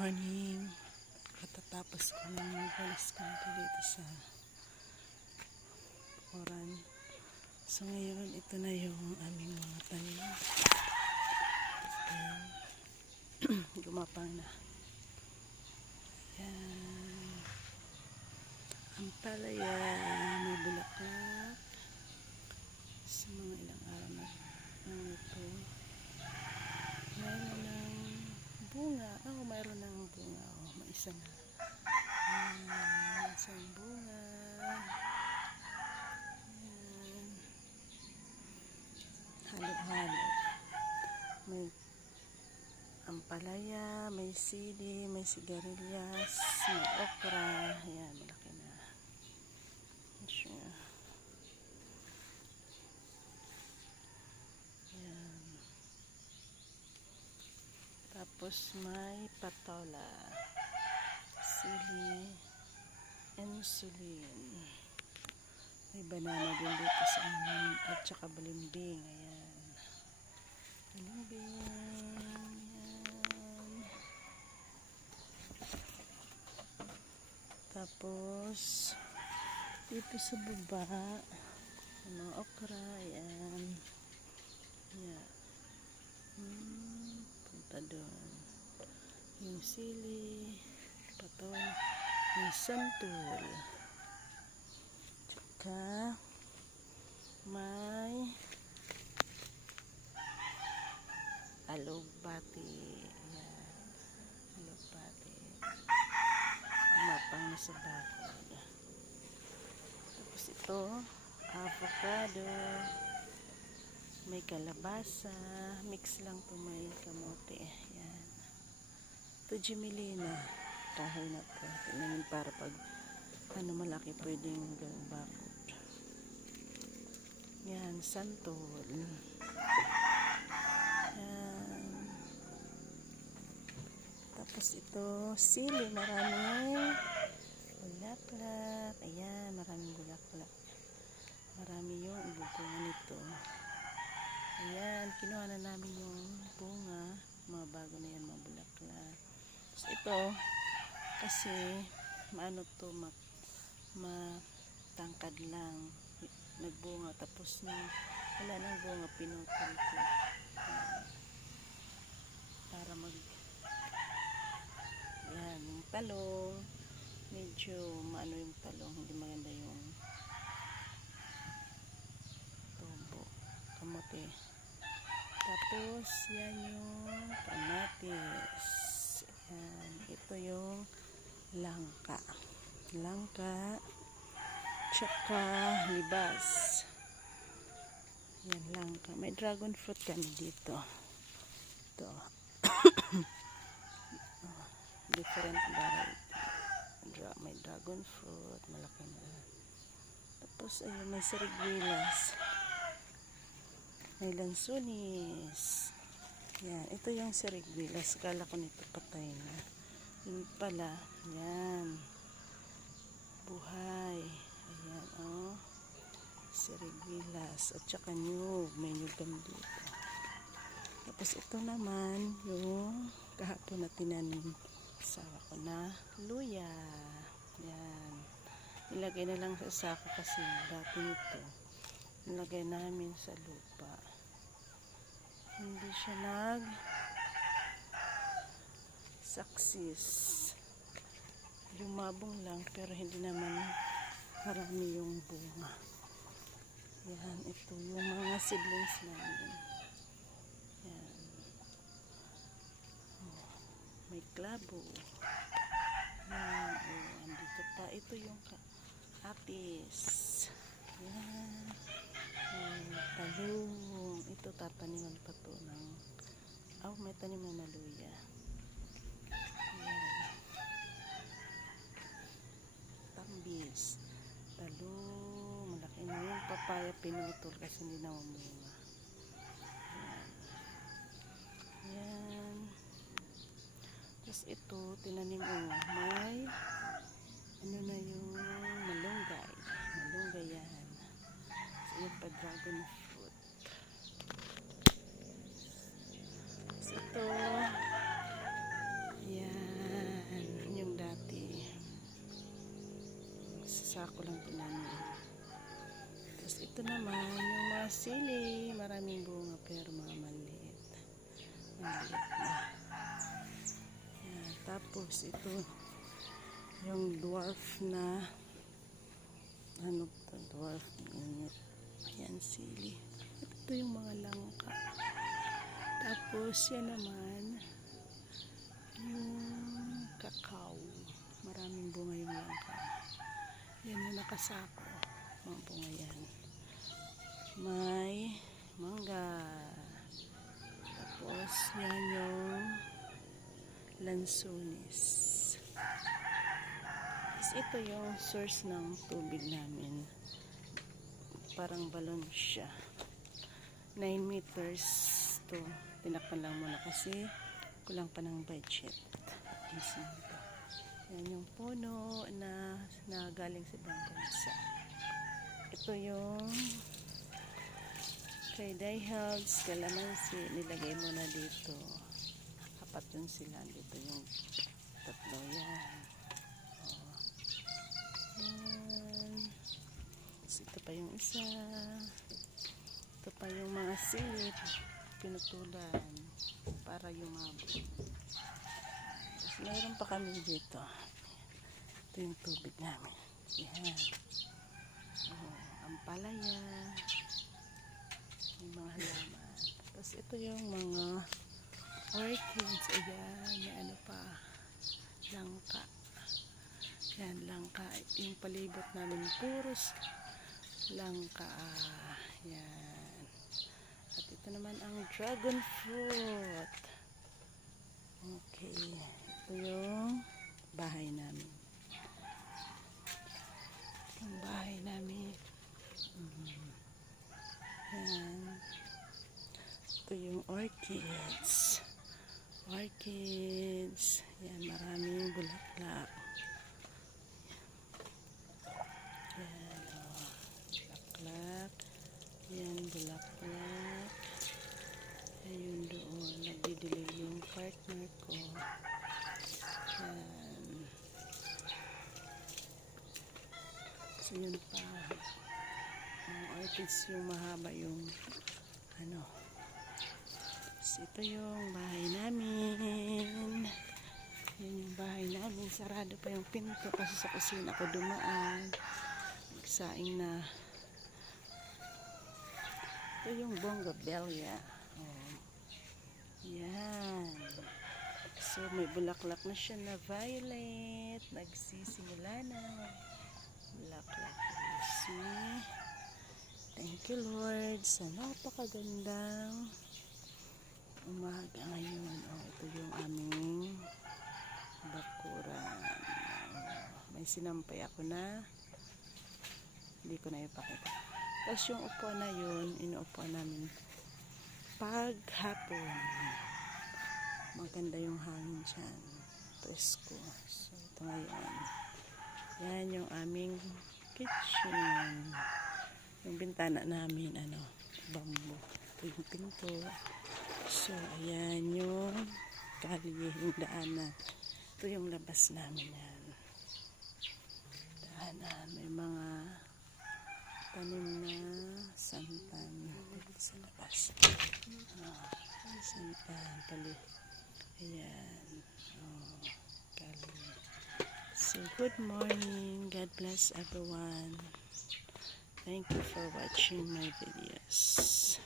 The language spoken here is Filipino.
morning. Katatapos ko na mag-alis kanto dito sa Oran. So ngayon, ito na yung aming mga tanim. Ayan. Gumapang na. Ayan. Ang palaya, may bulaklak. Sa mga ilang araw na ano ito. Mayroon ng bunga. Oh, mayroon ng bunga. Oh, may isa na. Ayan, isang bunga. Ayan. Halo-halo. May ampalaya, may sili, may sigarilyas, may okra. Ayan, malaki na. Ayan siya. Ayan. Tapos may patola, sili, insulin. May banana din dito sa amin at saka balimbing. Ayan. Balimbing. Ayan. Tapos, dito sa baba, mga okra. Ayan. Hmm, punta doon. Yung sili, patol, yung santol. Tsaka, may alugbati. Ayan. Alugbati. Gumapang na sa bakod. Tapos ito, avocado may kalabasa, mix lang to may kamote. Ito Jimelina, kahoy na to. Tingnan para pag ano malaki pwedeng gawing bakod. Yan, santol. Yan. Tapos ito, sili, maraming bulaklak. Ayan, maraming bulaklak. Marami yung ibubunga nito. Ayan, kinuha na namin yung bunga. Mga bago na yan, mga bulaklak. Tapos ito, kasi maano to, ma, matangkad lang. Nagbunga. Tapos na wala nang bunga, pinutol ko. Para mag yan, yung talong. Medyo maano yung talong, hindi maganda yung tubo. Kamote. Tapos, yan yung kamatis. Ito yung langka. Langka. Tsaka libas. Yan langka. May dragon fruit kami dito. Ito. Different variety. May dragon fruit. Malaki na. Tapos, ayun, may sirigwilas. May lansunis. Yan. Ito yung sirigwilas. Kala ko nito patay na. Yun pala. Yan. Buhay. Ayan, oh. Sirigwilas. At saka nyug. May nyugam dito. Tapos ito naman yung kahapon na tinanim sawa ko na luya. Yan. Nilagay na lang sa sako kasi dati nito. Nilagay namin sa lupa. Hindi siya nag success. Lumabong lang pero hindi naman marami yung bunga. Yan, ito yung mga seedlings namin. Yan. Oh, may klabo. Yan, oh, andito pa. Ito yung apis. Yan. Yan, talong. Ito tataniman pa to ng oh, may tanim na naluya. Yan. Tambis. Talong. Malaki na yung papaya pinutol kasi hindi na mamunga. Yan. Yan. Tapos ito, tinanim ko. May ano na yung malunggay. Malunggay yan. So, yung pa dragon fruit. Ito naman, yung mga sili, maraming bunga pero mga maliit. Maliit na. Yan, tapos ito, yung dwarf na, ano to, dwarf. Ayan, sili. Ito yung mga langka. Tapos yan naman, yung kakao. Maraming bunga yung langka. Yan yung nakasako. Mga bunga yan. May mangga. Tapos yan yung lansones. Tapos ito yung source ng tubig namin. Parang balon siya. 9 meters to. Tinakpan lang muna kasi kulang pa ng budget. Yan yung puno na nagaling sa ibang. Ito yung kay Dayhelps, kalamansi, nilagay mo na dito. Apat yun sila. Dito yung tatlo yan. Oh. Yan. Ito pa yung isa. Ito pa yung mga silip. Pinutulan para yumabot. Tapos mayroon pa kami dito. Ito yung tubig namin. Yan. Oh, ang palaya. Halaman. Tapos ito yung mga orchids. Ayan, may ano pa. Langka. Yan, langka. Yung palibot namin puros langka. Yan. At ito naman ang dragon fruit. Okay. Ito yung bahay namin. Yung bahay namin. Mhm. Yan. Ito yung orchids. Orchids. Yan, maraming bulaklak. Yan, oh. Bulaklak. Yan, bulaklak. Ayun doon. Nagdidilig yung partner ko. Yan. So, yun pa. Mga orchids yung mahaba yung ano. Ito yung bahay namin. Yan yung bahay namin. Sarado pa yung pinto kasi sa kusina ko dumaan. Nagsaing na. Ito yung bonggabelia. Oh. Yan. So, may bulaklak na siya na violet. Nagsisimula na. Bulaklak. See? Thank you, Lord, sa napakagandang umaga ngayon. Oh, ito yung aming bakuran. May sinampay ako na hindi ko na ipakita. Tapos yung upuan na yun, inuupuan namin paghapon. Maganda yung hangin dyan. Presko. So, ito ngayon. Yan yung aming kitchen. Yung bintana namin, ano, bambo. Ito yung pinto. So, ayan yung kalye, yung daanan. Ito yung labas namin yan. Daanan. May mga tanim na santan dito sa labas. Ah, santan, pali. Ayan. Oh, kalye. So, good morning. God bless everyone. Thank you for watching my videos.